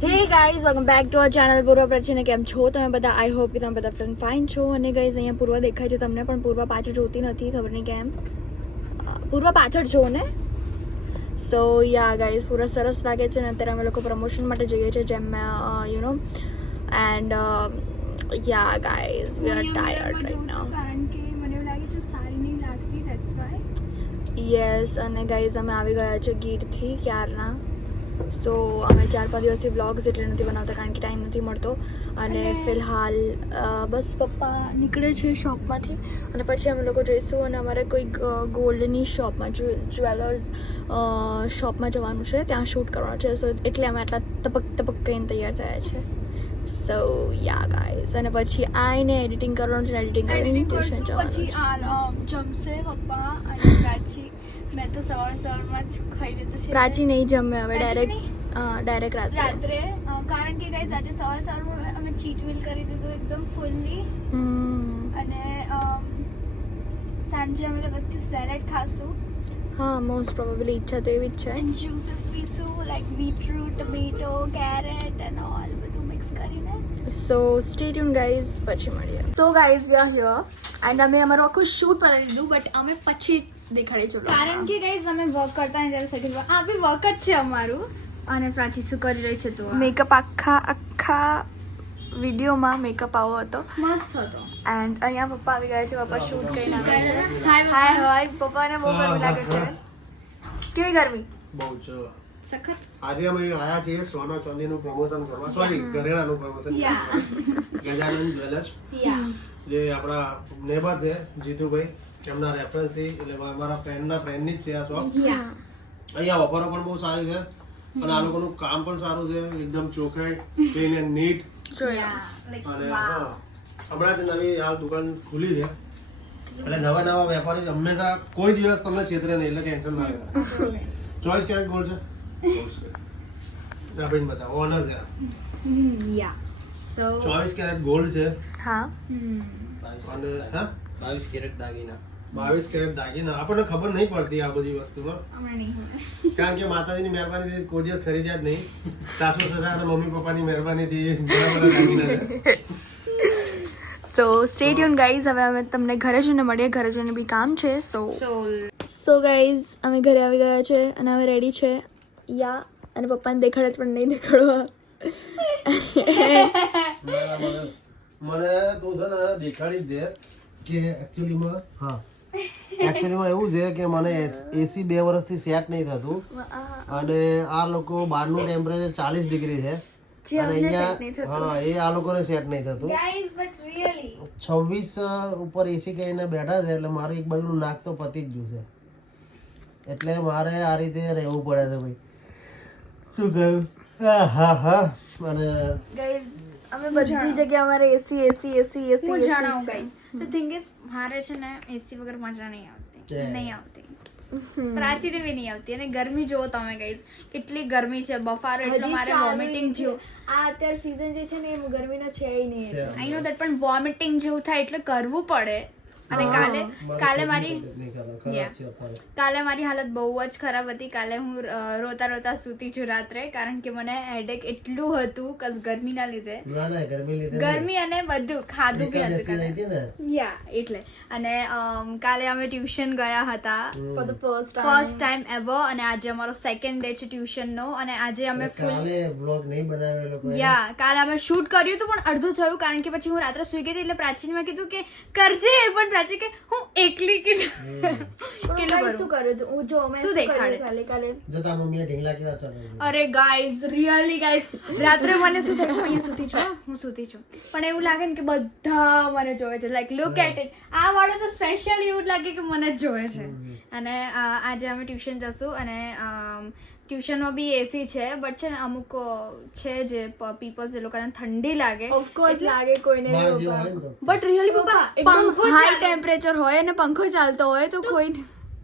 Hey guys welcome back to our channel પૂર્વ પ્રચીને કેમ છો તમે બધા? આઈ હોપ કે તમે બધા ફાઇન છો. અને ગાઈઝ અહીંયા પૂર્વ દેખાય છે તમને, પણ પૂર્વ પાછળ જોતી નથી, ખબર નહીં કેમ. પૂર્વ પાછળ છો ને? સો યા ગાઈઝ પૂરા સરસ લાગે છે. અને અત્યારે અમે લોકો પ્રમોશન માટે જઈએ છીએ જેમાં you know and yeah guys we R tired right now. કારણ કે મને એવું લાગે છે સારી નહીં લાગતી, ધેટ્સ વાય. યસ અને ગાઈઝ અમે આવી ગયા છે ગીરથી ક્યારના. સો અમે 4-5 દિવસથી વ્લોગ્સ એટલે નથી બનાવતા કારણ કે ટાઈમ નથી મળતો. અને ફિલહાલ બસ પપ્પા નીકળે છે શોપમાંથી અને પછી અમે લોકો જઈશું અને અમારે કોઈક ગોલ્ડની શોપમાં જ્વેલર્સ શોપમાં જવાનું છે, ત્યાં શૂટ કરવાનું છે. સો એટલે અમે આટલા તપક કહીને તૈયાર થયા છે. સો યા ગાઈઝ અને પછી આઈને એડિટિંગ કરવાનું છે. એડિટિંગ કરીને ટ્યુશન પછી જવાનું છે. જમશે પપ્પા અને પ્રાચી. મેં તો સવારમાં જ ખાઈ લીધું છે. પ્રાચી નહીં જમે હવે, ડાયરેક્ટ રાત્રે કારણ કે ગાઈઝ આજે સવારમાં અમે ચીટ મીલ કરી દીધું એકદમ ફૂલ્લી. અને સાંજે અમે કદાચથી સેલેડ ખાશું. હા મોસ્ટ પ્રોબેબલી ઈચ્છા તો એવી જ છે. એન્ડ જ્યુસીસ પીશું like beetroot, tomato, carrot and all બધું મિક્સ કરીને. સો સ્ટે ટ્યુન ગાઈઝ, પછી મળીએ. So guys we are here and અમે અમારું આખું શૂટ પતાવી દીધું, બટ અમે પછી દેખાડી ચલો. કારણ કે ગાઈઝ અમે વર્ક કરતા ને ત્યારે સેટિંગ આ બી વર્ક જ છે અમારું. અને પ્રાચી શું કરી રહી છે તું? મેકઅપ આખા વિડીયોમાં મેકઅપ આવો હતો મસ્ત હતો. એન્ડ અહીંયા પપ્પા આવી ગયા છે. પપ્પા શૂટ કરીને આવે છે. હાય હાય પપ્પાને બહુ ગરમી લાગે છે. કેવી ગરમી? બહુ જ સખત. આજે અમે આયા છીએ સોના ચાંદીનું પ્રમોશન કરવા, સોરી ઘરેણાનું પ્રમોશન ગજાનંદ જ્વેલર્સ, જે આપણા નેબર છે જીતુભાઈ, એમના રેફરન્સથી, એટલે અમારા ફ્રેન્ડના ફ્રેન્ડની જ છે આ શોપ. અહીંયા ઓફરો પણ બહુ સારી છે અને આ લોકોનું કામ પણ સારું છે, એકદમ ચોખ્ખાઈ ક્લીન એન્ડ નીટ. અને હમણાં જ નવી હાલ દુકાન ખુલી છે એટલે નવા વેપારી હંમેશા કોઈ દિવસ તમને છેતરે નહીં, એટલે ટેન્શન ના લેતા. ચોઈસ કેરેટ ગોલ્ડ છે. આપીને બતાવો, ઓનર છે. યા સો 24 કેરેટ ગોલ્ડ છે હા અને હા 22 કેરેટ દાગીના. 22 કેરેટ દાગીના. આપણને ખબર નહીં પડતી આ બધી વસ્તુમાં, હમણાં નહીં હોય. કારણ કે માતાજીની મહેરબાનીથી કોઈ દિવસ ખરીદ્યા જ નહીં. સાસુ સસરા અને મમ્મી પપ્પાની મહેરબાનીથી ઘણા બધા દાગીના છે. સો સ્ટે ટ્યુન ગાઈઝ. હવે અમે તમને ઘરે જઈને મળીએ, ઘરે જઈને બી કામ છે. સો ગાઈઝ અમે ઘરે આવી ગયા છે અને હવે રેડી છે. યા અને પપ્પાને દેખાડે પણ નહીં દેખાડવા. મને તું છે ને દેખાડી જ દે કે એકચ્યુઅલીમાં એકચ્યુઅલીમાં એવું છે કે મને એસી 2 વર્ષથી સેટ નહીં થતું અને આ લોકો બહારનું ટેમ્પરેચર 40 ડિગ્રી છે અને અહીંયા એ આ લોકોને સેટ નહીં થતું. ગાઈઝ બટ રિયલી 26 ઉપર એસી કહીને બેઠા છે એટલે મારું એક બાજુનું નાક તો પતી જ ગયું છે, એટલે મારે આ રીતે રહેવું પડે છે ભાઈ. શું કહ્યું? હા અને ગાઈઝ અમે બધી જગ્યાએ અમારે એસી હું જણાવું ગાઈઝ ધ થિંગ ઇઝ મારે છે ને એસી વગર મજા નહીં આવતી. પ્રાચીને બી નહીં આવતી. અને ગરમી જુઓ તમે ગાઈઝ, કેટલી ગરમી છે, બફારો એટલો, મારે વોમિટિંગ જેવું. આ અત્યારે સીઝન જે છે ને એ ગરમીનો છે નહીં. આઈ નો દેટ, પણ વોમિટિંગ જેવું થાય એટલે કરવું પડે. અને કાલે મારી હાલત બહુ જ ખરાબ હતી. કાલે હું રોતા સૂતી છું રાત્રે, કારણ કે મને હેડેક એટલું હતું કસ ગરમીના લીધે. ગરમી અને બધું ખાધું બી હતું યા એટલે. અને કાલે અમે ટ્યુશન ગયા હતા for the first time ever, અને આજે અમારો સેકન્ડ ડે છે ટ્યુશનનો. અને આજે અમે કાલે અમે શૂટ કર્યું હતું પણ અડધું થયું, કારણ કે પછી હું રાત્રે સુઈ ગઈ હતી. એટલે પ્રાચીને મેં કીધું કે કરજે, પણ પ્રાચી કે હું એકલી શું કર્યું તું? જો મેં શું દેખાડે કાલે જતા મમ્મીએ ઢીંગલા કેવા ચાલે. અરે ગાઈઝ રિયલી ગાઈઝ, રાત્રે મને શું થયું, હું સૂતી છું પણ એવું લાગે ને કે બધા મને જોવે છે, લાઈક લુક એટ ઇટ. આ વાળો તો સ્પેશિયલી એવું લાગે કે મને જ જોવે છે. અને આજે અમે ટ્યુશન જશું અને ટ્યુશનમાં બી એસી છે, બટ છે ને અમુક છે જે પીપલ્સ એ લોકોને ઠંડી લાગે, ઓફકોર્સ લાગે કોઈને, બટ રિયલી પપ્પા પંખો હાઈ ટેમ્પરેચર હોય અને પંખો ચાલતો હોય તો કોઈ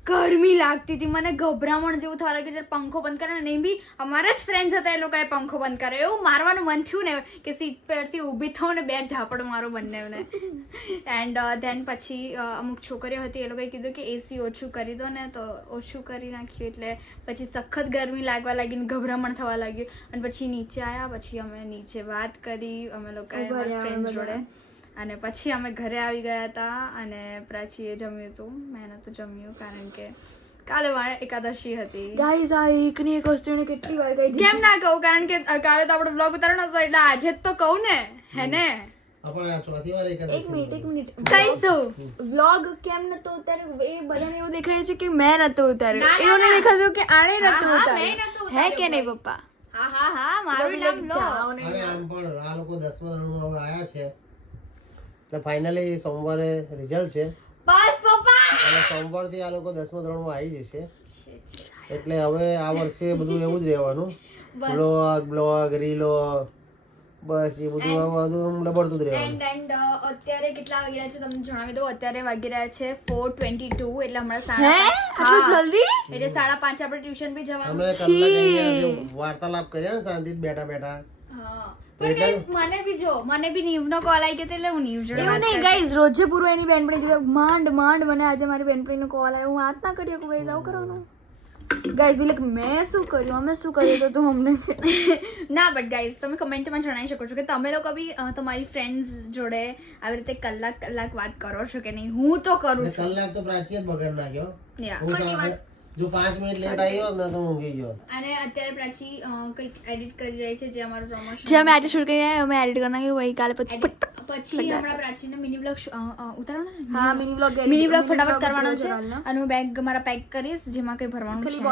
ગરમી લાગતી હતી, મને ગભરામણ જેવું થવા લાગ્યું જ્યારે પંખો બંધ કર્યો ને. બી અમારા જ ફ્રેન્ડ્સ હતા, એ લોકોએ પંખો બંધ કર્યો. એવું મારવાનું મન થયું ને કે સીટ પરથી ઊભી થઉં ને 2 ઝાપડ મારું બંનેને. એન્ડ ધેન પછી અમુક છોકરીઓ હતી, એ લોકોએ કીધું કે એસી ઓછું કરી દો ને, તો ઓછું કરી નાખ્યું. એટલે પછી સખત ગરમી લાગવા લાગી ને ગભરામણ થવા લાગ્યું. અને પછી નીચે આવ્યા, પછી અમે નીચે વાત કરી અમે લોકોએ ફ્રેન્ડ્સ જોડે. અને પછી અમે ઘરે આવી ગયા હતા અને પ્રાચીએ જમ્યું હતું. મેં નહોતું જમ્યું કારણ કે કાલે એકાદશી હતી. ગાઈઝ આ એકની એક વસ્તુને કેટલી વાર કહી કેમ ના કહું, કારણ કે કાલે તો આપણો બ્લોગ ઉતારવાનો હતો એટલે આજે જ તો કહું ને, હે ને? આપણે આ ચોથી વાર એક મિનિટ કહીશું. વ્લોગ કેમ નતો ઉતાર્યો એ બધાને એવું દેખાય છે કે મેં નતો ઉતાર્યો. એવું નહીં દેખાતું કે આણે નતો ઉતાર્યો, હે કે નહીં પપ્પા? હા મારું નામ લો. અરે આમ પણ આ લોકો 10મા ધોરણમાં હવે આયા છે એટલે ફાઇનલી સોમવારે રિઝલ્ટ છે. બસ પપ્પા, અને સોમવારથી આ લોકો 10મા ધોરણમાં આવી જશે. એટલે હવે આ વર્ષે બધું એવું જ રહેવાનું, બ્લોગ રીલો બસ એ બધું લબડતું જ રહેવાનું. એન્ડ અત્યારે કેટલા વાગી રહ્યા છે તમને જણાવી દઉં. અત્યારે વાગી રહ્યા છે 4:22 એટલે હમણાં જલ્દી એટલે 5:30 આપણે ટ્યુશન બી જવાનું. અમે કલાક અહીંયા વાર્તાલાપ કર્યા ને શાંતિથી બેઠા બેઠા. પણ guys, મને બી નીવનો કોલ આવી ગયો એટલે હું નીવ જોડે એવું નહીં ગાઈઝ, રોજે પૂરો એની બેનપણી જોડે માંડ મને આજે મારી બેનપણીનો કોલ આવ્યો, હું વાત ના કરી શકું. ગાઈઝ આવું કરવાનું ગાઈઝ બી લાઈક મેં શું કર્યું અમે શું કર્યું તો તું અમને ના. બટ ગાઈઝ તમે કમેન્ટમાં જણાવી શકો છો કે તમે લોકો બી તમારી ફ્રેન્ડ્સ જોડે આવી રીતે કલાક વાત કરો છો કે નહીં. હું તો કરું છું. કલાક તો પ્રાચી જ બગાડ નાખ્યો. યા જો 5 મિનિટ લેટ આવ્યો ને તો ઊંઘી ગયો. અને અત્યારે પ્રાચી કંઈક એડિટ કરી રહી છે જે અમારું પ્રમોશન જે અમે આજે શૂટ કરી રહ્યા અમે એડિટ કરી નાખ્યું ભાઈ કાલે પછી હમણાં પ્રાચીને મિની બ્લોગ ઉતારવાનો ને. હા મિની વ્લોગ ફટાફટ કરવાનો છે. અને હું બેગ મારા પેક કરીશ જેમાં કંઈ ભરવાનું છે નહીં.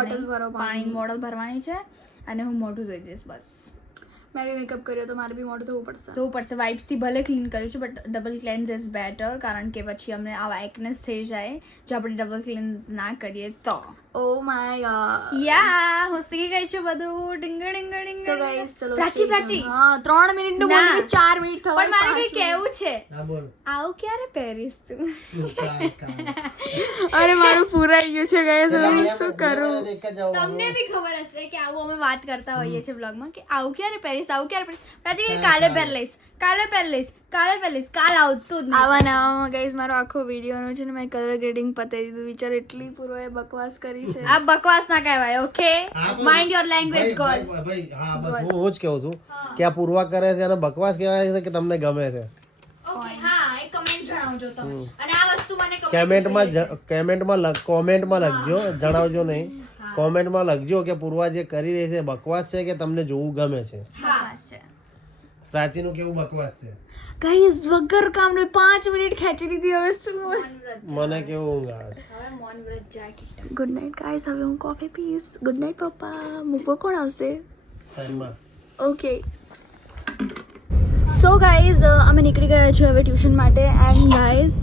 પાણીની બોટલ ભરવાની છે અને હું મોઢું ધોઈ દઈશ બસ. મેં બી મેકઅપ કર્યો તો મારે બી મોઢું ધોવું પડશે. વાઇપ્સ થી ભલે ક્લીન કર્યું છે બટ ડબલ ક્લેન્સ ઇઝ બેટર કારણ કે પછી અમને આવા એકનેસ થઈ જાય જો આપણે ડબલ ક્લેન્સ ના કરીએ તો. ઓ માય ગોડ યા હું શીખી ગઈ છું બધું. ડિંગ સો ગાઈસ ચલો પ્રાચી હા 3 મિનિટ નું બોલી 4 મિનિટ થવા. પણ મારે કઈ કહેવું છે. હા બોલ. આવું ક્યારે પહેરીશ તું? અરે મારું પૂરાઈ ગયું છે ગાઈસ, હવે શું કરું? તમને બી ખબર હશે કે આવું અમે વાત કરતા હોઈએ છીએ બ્લોગમાં કે આવું ક્યારે પહેરીશ આવું ક્યારે પહેરીશ. પ્રાચી કાલે પહેરી લઈશ કાલ આવતું જ આવા ગાઈસ મારો આખો વિડિયો નો છે ને મેં કલર ગ્રેડિંગ પતાવી દીધું. વિચાર એટલી પૂરો એ બકવાસ કરી છે. આ બકવાસ ના કહેવાય. Okay mind your language God. ભાઈ હા બસ હું જ કહું છું કે આ પૂર્વા કરે છે અને બકવાસ કહેવાય છે કે તમને ગમે છે. ઓકે હા એ કમેન્ટ જણાવજો તમે. અને આ વસ્તુ મને કોમેન્ટમાં લખજો, જણાવજો નહીં. કોમેન્ટમાં લખજો કે પૂર્વા જે કરી રહી છે બકવાસ છે કે તમને જોવું ગમે છે. હા છે. પ્રાચીનું કેવું બકવાસ છે ગાઈસ વગર કામનું 5 મિનિટ ખેંચી લીધી. હવે શું મને કેવું ઊંઘ આવે છે. હવે મૌન વ્રત જાય કિટ્ટા. ગુડ નાઇટ ગાઈસ, હવે હું કોફી પીસ. ગુડ નાઇટ પપ્પા. મૂકવો કોણ આવશે? ટાઈમમાં ઓકે સો ગાઈઝ અમે નીકળી ગયા છીએ હવે ટ્યુશન માટે. એન્ડ ગાઈઝ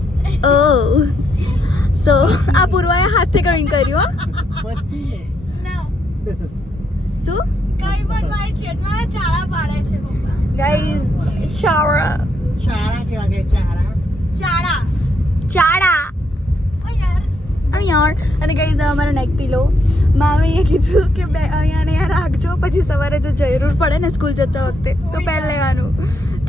સો આ પૂર્વાએ હાથથી કમેન્ટ કર્યું પછી શું કઈ પણ મારી ચેટમાં ચાળા પાડે છે પપ્પા. ગાઈઝ શાળા ચાળા યાર. અને ગાઈઝ અમારા નેક પીલો મામે એ કીધું કે અહીંયા ને અહીંયા રાખજો, પછી સવારે જો જરૂર પડે ને સ્કૂલ જતા વખતે તો પહેલ લેવાનું.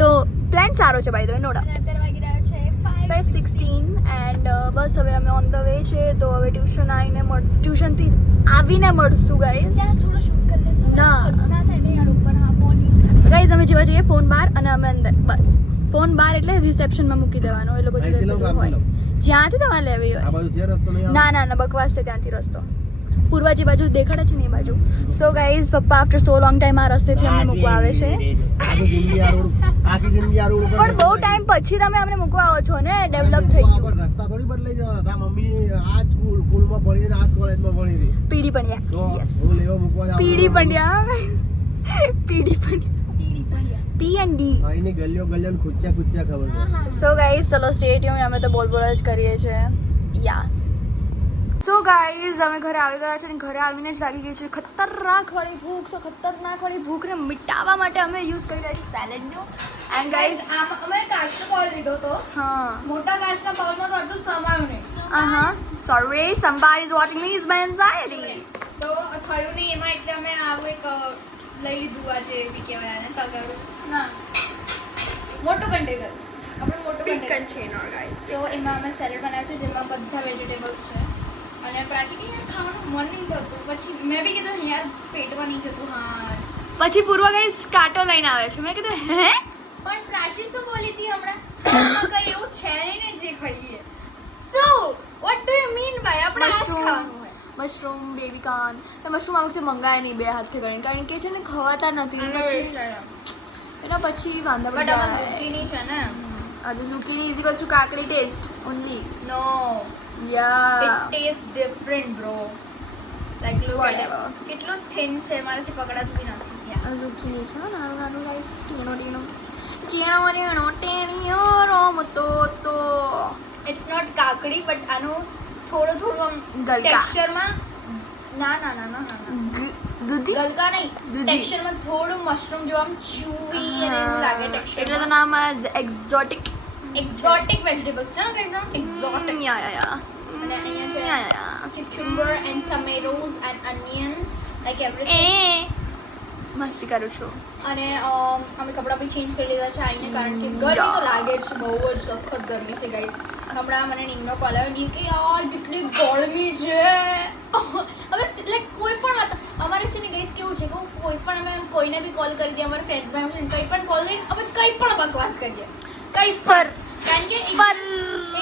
તો પ્લાન સારો છે by the way, no doubt. અત્યારે વાગી રહ્યા છે 5:16 એન્ડ બસ હવે અમે ઓન ધ વે છે. તો હવે ટ્યુશનથી આવીને મળશું ગાઈઝ. થોડો શૂટ કરી લેશું. ના થાય ને યાર ઉપર હા ફોન યુઝ. ગાઈઝ અમે જેવા જઈએ ફોન બહાર અને અમે અંદર. બસ ફોન બહાર એટલે રિસેપ્શનમાં મૂકી દેવાનો. એ લોકો હોય જ્યાંથી તમારે લેવી હોય. આ બાજુ છે રસ્તો નહીં? ના બકવાસ છે ત્યાંથી રસ્તો. પૂર્વાજી બાજુ દેખાડે છે ને એ બાજુ. સો ગાઈઝ પપ્પા આફ્ટર સો લોંગ ટાઈમ આ રસ્તેથી અમને મૂકવા આવે છે. પણ બહુ ટાઈમ પછી તમે અમને મૂકવા આવો છો ને, ડેવલપ થઈ ગયું. રસ્તા થોડી બદલાઈ જવાના. મમ્મી આ સ્કૂલમાં ભણી આ કોલેજમાં ભણી હતી. પીડી પંડ્યા. યસ હું લેવા મૂકવા જાવ. પીડી પંડ્યા. પી એન્ડ ડી. અહીંની ગલીઓ ખૂચ્યા ખબર છે. સો ગાઈઝ ચલો સ્ટે ટ્યુન. અમે તો બોલ જ કરીએ છીએ. યા સો ગાઈઝ અમે ઘરે આવી ગયા છે અને ઘરે આવીને જ લાગી ગઈ છે ખતરનાક વાળી ભૂખ. તો ખતરનાક વાળી ભૂખને મિટાવવા માટે અમે યુઝ કરી રહ્યા છીએ સેલેડનો. એન્ડ ગાઈઝ અમે કાચનો બાઉલ લીધો તો હા મોટા કાચના બાઉલમાં તો આટલું સમાયું નહીં. Sorry somebody is watching me is my anxiety. તો થયું નહીં એમાં એટલે અમે આવું એક લઈ લીધું આજે બી કહેવાય આને તગારું ના મોટું કન્ટેનર આપણે મોટું કન્ટેનર ગાઈસ. તો એમાં અમે સેલેડ બનાવ્યું છે જેમાં બધા વેજીટેબલ્સ છે અને પ્રાચી કે યાર ખાવાનું મન નહીં થતું પછી મેં બી કીધું યાર પેટમાં નહીં થતું. હા પછી પૂર્વ ગાઈઝ કાંટો લઈને આવે છે. મેં કીધું હે પણ પ્રાચી શું બોલી હતી હમણાં કઈ એવું છે નહીં ને જે ખાઈએ. So what do you mean by આપણે આ જ ખાવાનું હોય. Mushroom baby corn. મશરૂમ આ વખતે મંગાય નહીં 2 હાથથી કરીને કારણ કે છે ને ખવાતા નથી એના પછી વાંધા બટ આમાં પડે. ઝુકીની છે ને આજે ઝુકીની ઇઝ ઇક્વલ્સ ટુ કાકડી ટેસ્ટ ઓનલી. નો યા it tastes different bro like look at Whatever. it કેટલું thin છે મારાથી પકડાતું બી નથી. Yeah. ઝુકીની છે નાનું નાનું ગાઈસ ટીનો ટેણીઓ રોમતો તો It's not કાકડી but આનું થોડું થોડું આમ ગલકા. ટેક્સચરમાં ના ના ના ના ના દૂધી ગલકા નહીં દૂધી. ટેક્સચરમાં થોડું મશરૂમ જો આમ chewy અને એવું લાગે એટલે ટેક્સચર તો નામ એક્ઝોટિક. exotic vegetables છે ને guys exotic યા અને અહીંયા છે યા cucumber and tomatoes and onions like everything. મસ્તી કરું છું. અને અમે કપડાં પણ ચેન્જ કરી લીધા છે આવીને કારણ કે ગરમી તો લાગે જ છે બહુ જ સખત ગરમી છે ગાઈસ. હમણાં મને નીમનો કોલ આવ્યો નીમ કે યાર કેટલી ગરમી છે. હવે લાઈક કોઈ પણ વાત અમારે છે ને ગાઈસ કેવું છે કે કોઈ પણ અમે કોઈને બી કોલ કરી દઈએ અમારા ફ્રેન્ડ્સમાં એવું છે ને કંઈ પણ કોલ કરીને અમે કંઈ પણ બકવાસ કરીએ કંઈ પણ કારણ કે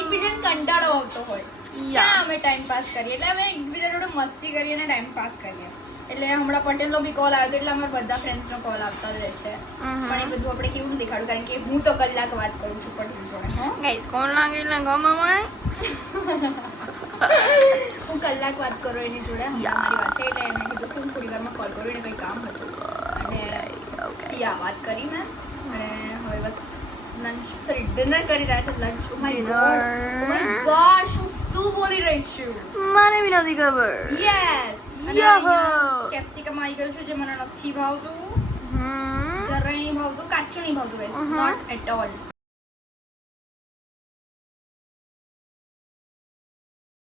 એકબીજાને કંટાળો આવતો હોય ક્યાં અમે ટાઈમ પાસ કરીએ એટલે અમે એકબીજા જોડે મસ્તી કરીએ અને ટાઈમ પાસ કરીએ. એટલે હમણાં પટેલનો બી કોલ આવ્યો એટલે અમારા બધા ફ્રેન્ડ્સનો કોલ આવતા જ રહે છે પણ એ બધું આપણે કેવું દેખાડું કારણ કે હું તો કલાક વાત કરું છું પટેલ જોડે. ગાઈસ કોણ લાગે એટલે ગમે હું કલાક વાત કરું એની જોડે અમારી વાત એટલે એને કીધું કે હું થોડી વારમાં કોલ કરું એને કંઈ કામ હતું અને યા વાત કરી મેં અને હવે બસ લંચ સોરી ડિનર કરી રહ્યા છે લંચ. ઓ માય ગોડ હું શું બોલી રહી છું મને બી નથી ખબર. યસ કેપ્સિકમ આવી ગયું છે જે મને નથી ભાવતું જરાય નહીં ભાવતું કાચું નહીં ભાવતું ગાઈસ નોટ એટ ઓલ.